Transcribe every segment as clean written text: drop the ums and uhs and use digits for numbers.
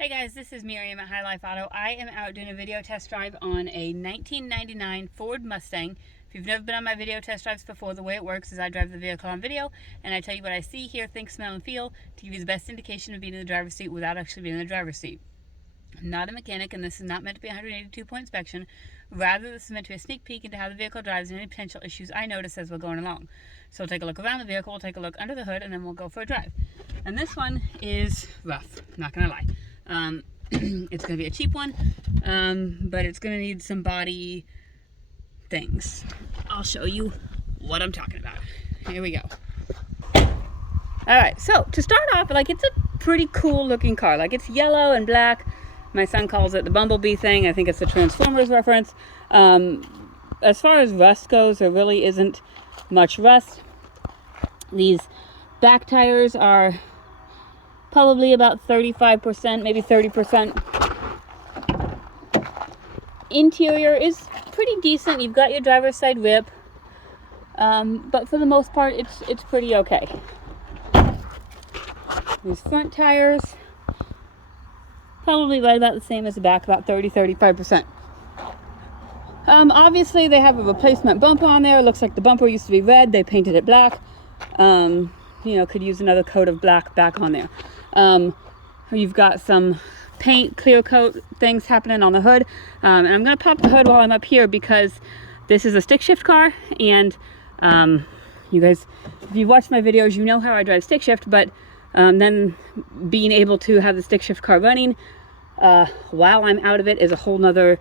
Hey guys, this is Miriam at High Life Auto. I am out doing a video test drive on a 1999 Ford Mustang. If you've never been on my video test drives before, the way it works is I drive the vehicle on video and I tell you what I see, hear, think, smell, and feel to give you the best indication of being in the driver's seat without actually being in the driver's seat. I'm not a mechanic, and this is not meant to be a 182-point inspection. Rather, this is meant to be a sneak peek into how the vehicle drives and any potential issues I notice as we're going along. So we'll take a look around the vehicle, we'll take a look under the hood, and then we'll go for a drive. And this one is rough, not gonna lie. It's going to be a cheap one, but it's going to need some body things. I'll show you what I'm talking about. Here we go. Alright, so to start off, it's a pretty cool looking car. It's yellow and black. My son calls it the Bumblebee thing. I think it's a Transformers reference. As far as rust goes, there really isn't much rust. These back tires are probably about 35%, maybe 30%. Interior is pretty decent. You've got your driver's side rip, but for the most part, it's pretty okay. These front tires, probably right about the same as the back, about 30-35%. Obviously, they have a replacement bumper on there. It looks like the bumper used to be red. They painted it black. Could use another coat of black back on there. You've got some paint, clear coat things happening on the hood. And I'm going to pop the hood while I'm up here because this is a stick shift car. And you guys, if you've watched my videos, you know how I drive stick shift. But then being able to have the stick shift car running while I'm out of it is a whole nother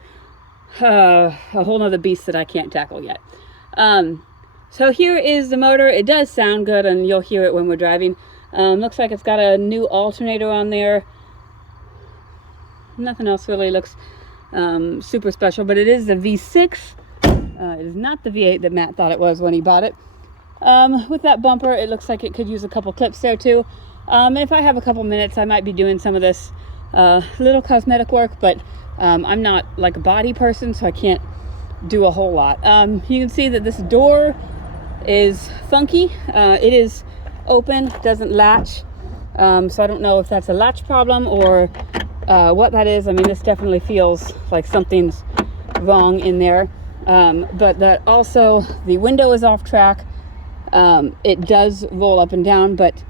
beast that I can't tackle yet. So here is the motor. It does sound good, and you'll hear it when we're driving. Looks like it's got a new alternator on there. Nothing else really looks super special, but it is the V6. It is not the V8 that Matt thought it was when he bought it. With that bumper, it looks like it could use a couple clips there too. And if I have a couple minutes, I might be doing some of this little cosmetic work, but I'm not like a body person, so I can't do a whole lot. You can see that this door is funky. It is open, doesn't latch, so I don't know if that's a latch problem or what that is. I mean, this definitely feels like something's wrong in there, but that also the window is off track. It does roll up and down, but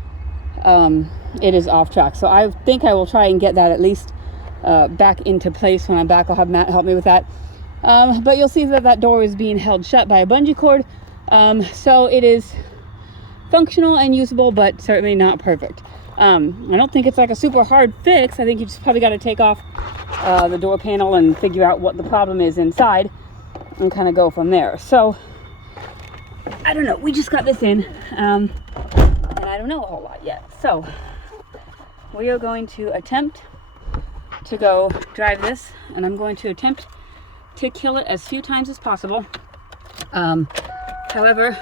it is off track, so I think I will try and get that at least back into place when I'm back. I'll have Matt help me with that. But you'll see that door is being held shut by a bungee cord, so it is functional and usable, but certainly not perfect. I don't think it's like a super hard fix. I think you just probably got to take off the door panel and figure out what the problem is inside and kind of go from there. So I don't know, we just got this in, and I don't know a whole lot yet. So we are going to attempt to go drive this, and I'm going to attempt to kill it as few times as possible. However,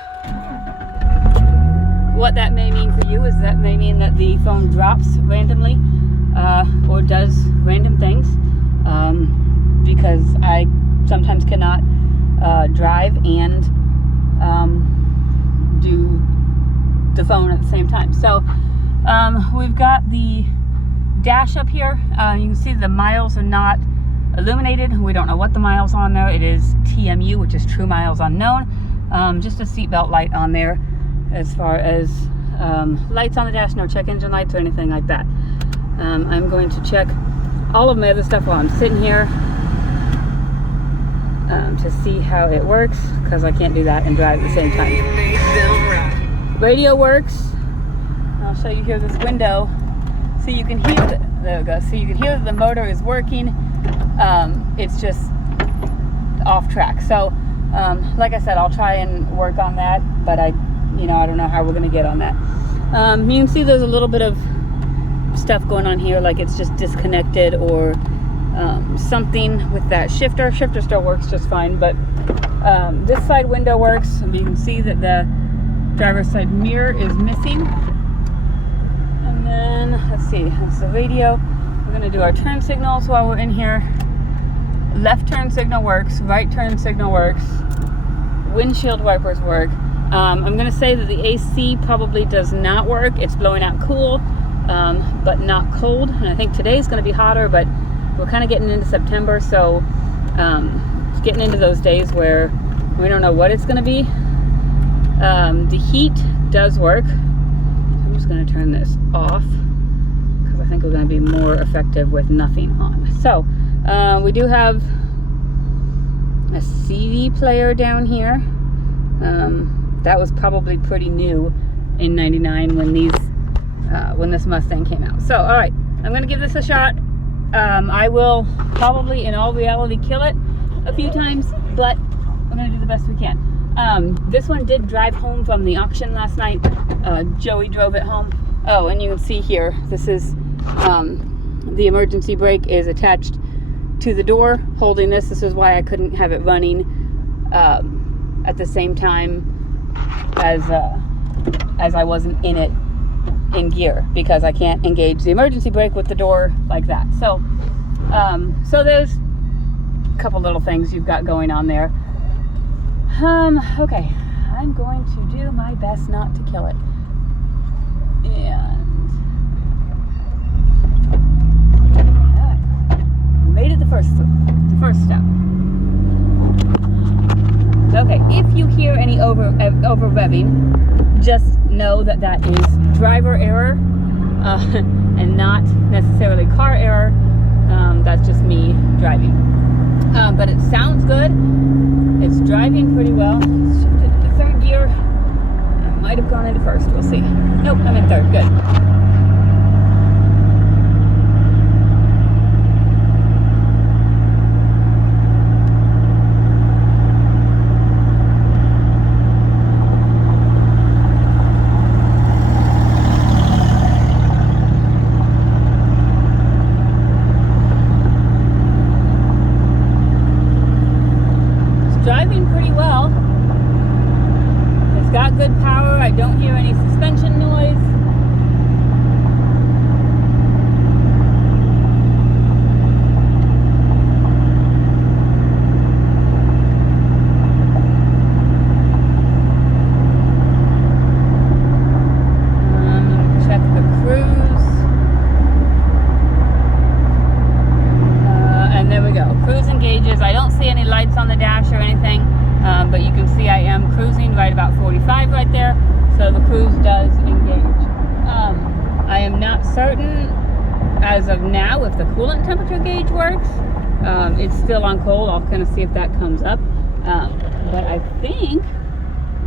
what that may mean for you is that may mean that the phone drops randomly or does random things, because I sometimes cannot drive and do the phone at the same time. So we've got the dash up here. You can see the miles are not illuminated. We don't know what the miles on there. It is TMU, which is true miles unknown. Just a seatbelt light on there. As far as lights on the dash, no check engine lights or anything like that. I'm going to check all of my other stuff while I'm sitting here to see how it works, because I can't do that and drive at the same time. Radio works. I'll show you here this window so you can hear there we go. So you can hear that the motor is working. It's just off track. So like I said, I'll try and work on that, but I don't know how we're gonna get on that. You can see there's a little bit of stuff going on here, like it's just disconnected or something with that shifter. Shifter still works just fine, but this side window works. And you can see that the driver's side mirror is missing. And then let's see, that's the radio. We're gonna do our turn signals while we're in here. Left turn signal works, right turn signal works, windshield wipers work. I'm going to say that the AC probably does not work. It's blowing out cool. but not cold. And I think today's going to be hotter, but we're kind of getting into September, so it's getting into those days where we don't know what it's going to be. The heat does work. I'm just going to turn this off because I think we're going to be more effective with nothing on. So we do have a CD player down here. That was probably pretty new in '99 when this Mustang came out. So all right, I'm going to give this a shot. I will probably in all reality kill it a few times, but we're going to do the best we can. This one did drive home from the auction last night. Joey drove it home. Oh, and you can see here, this is the emergency brake is attached to the door holding this. This is why I couldn't have it running at the same time as I wasn't in it in gear, because I can't engage the emergency brake with the door like that. So so there's a couple little things you've got going on there. Okay, I'm going to do my best not to kill it. And made it the first step. Okay, if you hear any over revving, just know that that is driver error and not necessarily car error. That's just me driving. But it sounds good. It's driving pretty well. Let's shift it into third gear. I might have gone into first. We'll see. Nope, I'm in third. Good. Driving pretty well. It's got good power. I don't hear any suspension noise. Check the cruise. And there we go. Cruise engages. I don't see any lights on the dash or anything, but you can see I am cruising right about 45 right there, so the cruise does engage. I am not certain as of now if the coolant temperature gauge works. It's still on cold. I'll kind of see if that comes up, but I think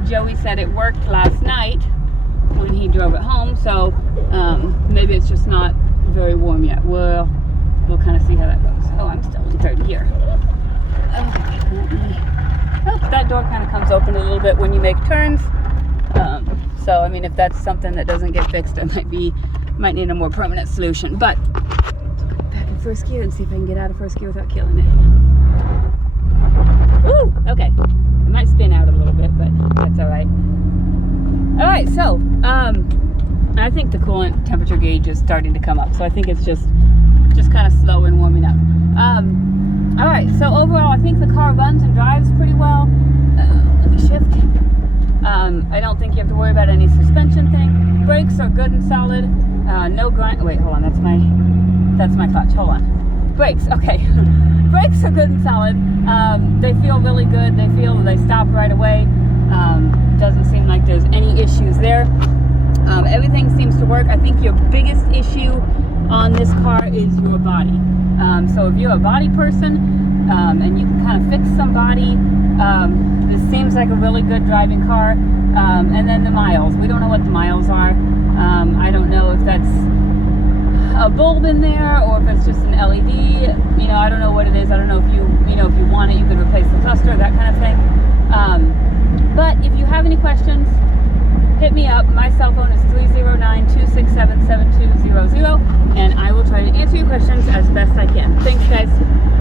Joey said it worked last night when he drove it home, so maybe it's just not very warm yet. We'll kind of see how that goes. Oh, I'm still in third gear. Oh, that door kind of comes open a little bit when you make turns. So, I mean, if that's something that doesn't get fixed, it might need a more permanent solution. But back in first gear and see if I can get out of first gear without killing it. Woo! Okay. It might spin out a little bit, but that's all right. All right, so I think the coolant temperature gauge is starting to come up. So I think it's just kind of slow and warming up. All right, so overall, I think the car runs and drives pretty well. Let me shift. I don't think you have to worry about any suspension thing. Brakes are good and solid. No grind. Wait, hold on. That's my clutch. Hold on. Brakes. Okay. Brakes are good and solid. They feel really good. They stop right away. Doesn't seem like there's any issues there. Everything seems to work. I think your biggest issue on this car is your body. So if you're a body person and you can kind of fix some body, this seems like a really good driving car. And then the miles. We don't know what the miles are. I don't know if that's a bulb in there or if it's just an LED. You know, I don't know what it is. I don't know if if you want it, you could replace the cluster, that kind of thing. But if you have any questions, hit me up. My cell phone is 309-267-7200, and I will try to answer your questions as best I can. Thanks, guys.